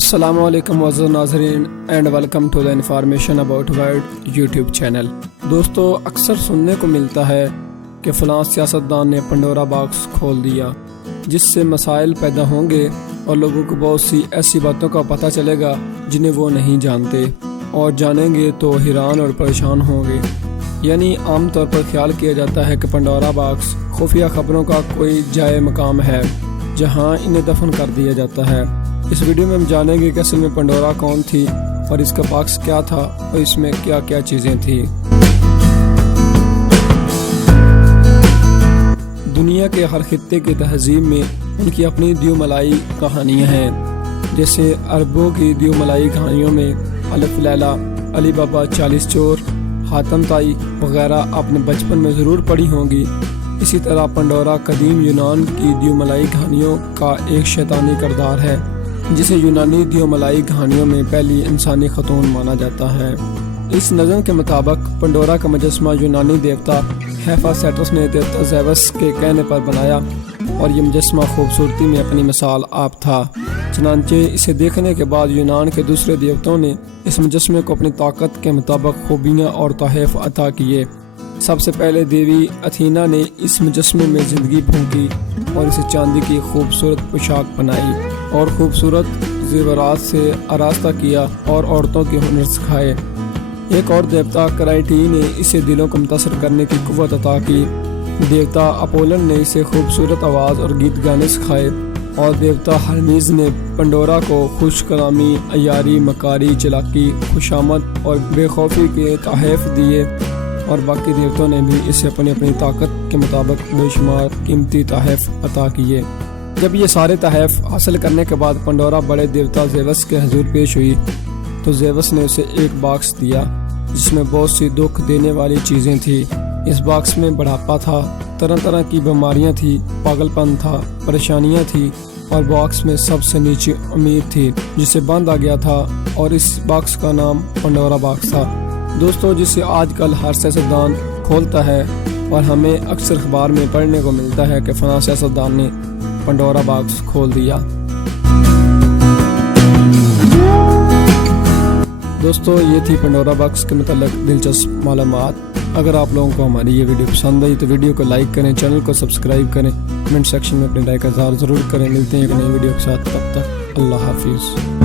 السلام علیکم معزز ناظرین and welcome to the information about world YouTube channel. دوستو، اکثر سننے کو ملتا ہے کہ فلاں سیاستدان نے پنڈورا باکس کھول دیا، جس سے مسائل پیدا ہوں گے اور لوگوں کو بہت سی ایسی باتوں کا پتہ چلے گا جنہیں وہ نہیں جانتے، اور جانیں گے تو حیران اور پریشان ہوں گے۔ یعنی عام طور پر خیال کیا جاتا ہے کہ پنڈورا باکس خفیہ خبروں کا کوئی جائے مقام ہے جہاں انہیں دفن کر دیا جاتا ہے۔ اس ویڈیو میں ہم جانیں گے کہ اصل میں پنڈورا کون تھی اور اس کا باکس کیا تھا اور اس میں کیا کیا چیزیں تھیں۔ دنیا کے ہر خطے کی تہذیب میں ان کی اپنی دیو ملائی کہانیاں ہیں، جیسے عربوں کی دیو ملائی کہانیوں میں الف لیلا، علی بابا 40 چور، حاتم طائی وغیرہ آپ نے بچپن میں ضرور پڑھی ہوں گی۔ اسی طرح پنڈورا قدیم یونان کی دیو ملائی کہانیوں کا ایک شیطانی کردار ہے، جسے یونانی دیو ملائی کہانیوں میں پہلی انسانی خاتون مانا جاتا ہے۔ اس نظم کے مطابق پنڈورا کا مجسمہ یونانی دیوتا ہیفاسٹس نے دیوتا زیوس کے کہنے پر بنایا، اور یہ مجسمہ خوبصورتی میں اپنی مثال آپ تھا۔ چنانچہ اسے دیکھنے کے بعد یونان کے دوسرے دیوتوں نے اس مجسمے کو اپنی طاقت کے مطابق خوبیاں اور تحائف عطا کیے۔ سب سے پہلے دیوی اتھینا نے اس مجسمے میں زندگی پھونکی اور اسے چاندی کی خوبصورت پوشاک بنائی اور خوبصورت زیورات سے آراستہ کیا اور عورتوں کے ہنر سکھائے۔ ایک اور دیوتا کرائٹی نے اسے دلوں کو متاثر کرنے کی قوت عطا کی۔ دیوتا اپولن نے اسے خوبصورت آواز اور گیت گانے سکھائے، اور دیوتا ہرمیز نے پنڈورا کو خوش کلامی، عیاری، مکاری، چلاکی، خوشامد اور بے خوفی کے تحائف دیے، اور باقی دیوتوں نے بھی اسے اپنی اپنی طاقت کے مطابق بے شمار قیمتی تحائف عطا کیے۔ جب یہ سارے تحائف حاصل کرنے کے بعد پنڈورا بڑے دیوتا زیوس کے حضور پیش ہوئی، تو زیوس نے اسے ایک باکس دیا جس میں بہت سی دکھ دینے والی چیزیں تھیں۔ اس باکس میں بڑھاپا تھا، طرح طرح کی بیماریاں تھیں، پاگل پن تھا، پریشانیاں تھیں، اور باکس میں سب سے نیچے امید تھی جسے باندھا گیا تھا، اور اس باکس کا نام پنڈورا باکس تھا۔ دوستو، جسے آج کل ہر سیاستدان کھولتا ہے، اور ہمیں اکثر اخبار میں پڑھنے کو ملتا ہے کہ فلاں سیاستدان نے پنڈورا باکس کھول دیا۔ دوستو، یہ تھی پنڈورا باکس کے متعلق دلچسپ معلومات۔ اگر آپ لوگوں کو ہماری یہ ویڈیو پسند آئی تو ویڈیو کو لائک کریں، چینل کو سبسکرائب کریں، کمنٹ سیکشن میں اپنی رائے کا اظہار ضرور کریں۔ ملتے ہیں ایک نئی ویڈیو کے ساتھ، تب تک اللہ حافظ۔